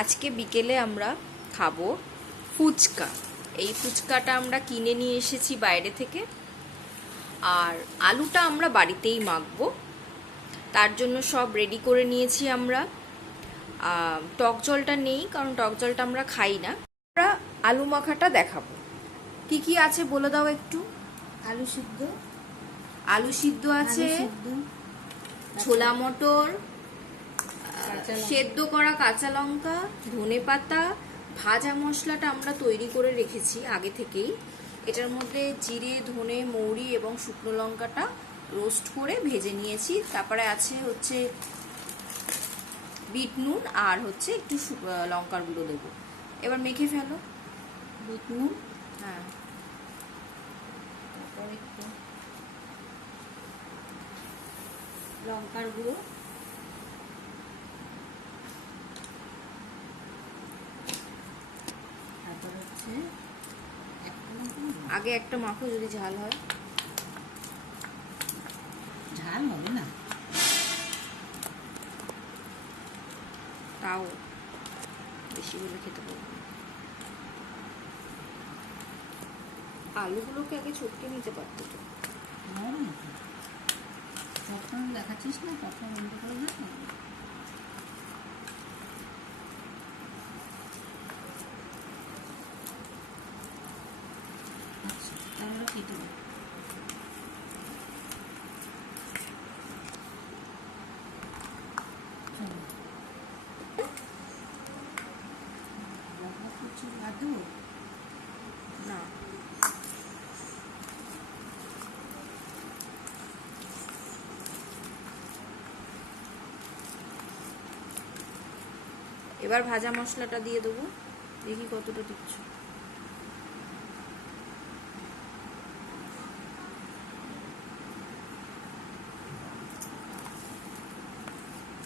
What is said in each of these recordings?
আজকে বিকেলে আমরা খাবো ফুচকা। এই ফুচকাটা আমরা কিনে নিয়ে এসেছি বাইরে থেকে, আর আলুটা আমরা বাড়িতেই মাখবো। তার জন্য সব রেডি করে নিয়েছি আমরা। টক জলটা নেই, কারণ টক জলটা আমরা খাই না। আমরা আলু মাখাটা দেখাবো। কি কি আছে বলে দাও একটু। আলু সিদ্ধ আছে, ছোলা মটর, সেদ্ধ করা কাঁচা লঙ্কা, ধনেপাতা, ভাজা মশলাটা আমরা তৈরি করে রেখেছি আগে থেকেই। এটার মধ্যে জিরে, ধনে, মৌরি এবং শুকনো লঙ্কাটা রোস্ট করে ভেজে নিয়েছি। তারপরে আছে হচ্ছে বিট নুন, আর হচ্ছে একটু লঙ্কার গুঁড়ো দেবো। এবার মেখে ফেলো। বিট নুন, হ্যাঁ, তারপর একটু লঙ্কার গুঁড়ো, তারপর হচ্ছে আগে একটা মাখো, যদি ঝাল হয়। ঝাল হবে না, তাও বেশি হলে খেতে পারবো। আলুগুলোকে আগে ছটকে নিতে পারতো তো। তখন দেখাচ্ছিস না, তখন বন্ধ করে না। আচ্ছা, তাহলে কেটে দেবো। না, এবার ভাজা মশলাটা দিয়ে দেবো। দেখি কতটা দিচ্ছ।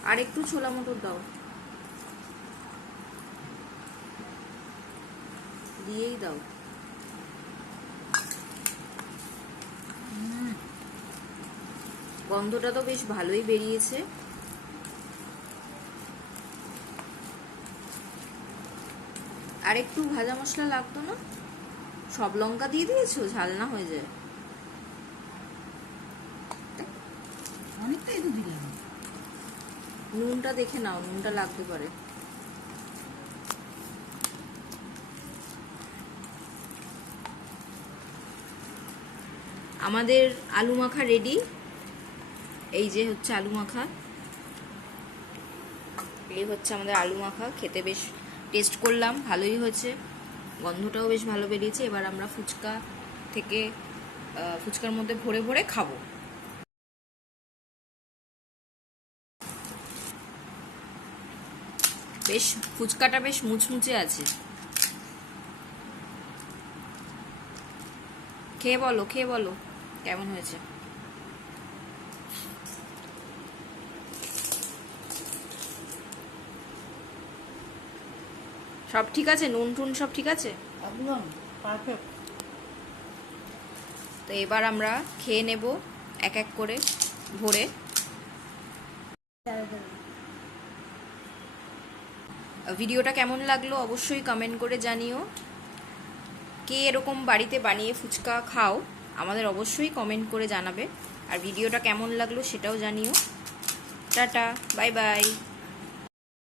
আর একটু ছোলা মটর দাও, দিয়েই দাও। গন্ধটা তো বেশ ভালোই বেরিয়েছে। আর একটু ভাজা মশলা লাগতো না? সব লঙ্কা দিয়ে দিয়েছো, ঝাল না হয়ে যায়। অনেকটাই তো দিলাম। নুনটা দেখে নাও, নুনটা লাগতে পারে। আমাদের আলু মাখা রেডি। এই যে হচ্ছে আলু মাখা, এই হচ্ছে আমাদের আলু মাখা। খেতে বেশ টেস্ট করলাম, ভালোই হয়েছে, গন্ধটাও বেশ ভালো বেরিয়েছে। এবার আমরা ফুচকার মধ্যে ভরে ভরে খাবো। বেশ ফুচকাটা বেশ মুচমুচে আছে। খেয়ে বলো কেমন হয়েছে। সব ঠিক আছে? নুন টুন সব ঠিক আছে? একদম পারফেক্ট। তো এবার আমরা খেয়ে নেব এক এক করে ভরে। ভিডিওটা কেমন লাগলো অবশ্যই কমেন্ট করে জানিও। কে এরকম বাড়িতে বানিয়ে ফুচকা খাও আমাদের অবশ্যই কমেন্ট করে জানাবে। আর ভিডিওটা কেমন লাগলো সেটাও জানিও। Tata, bye bye.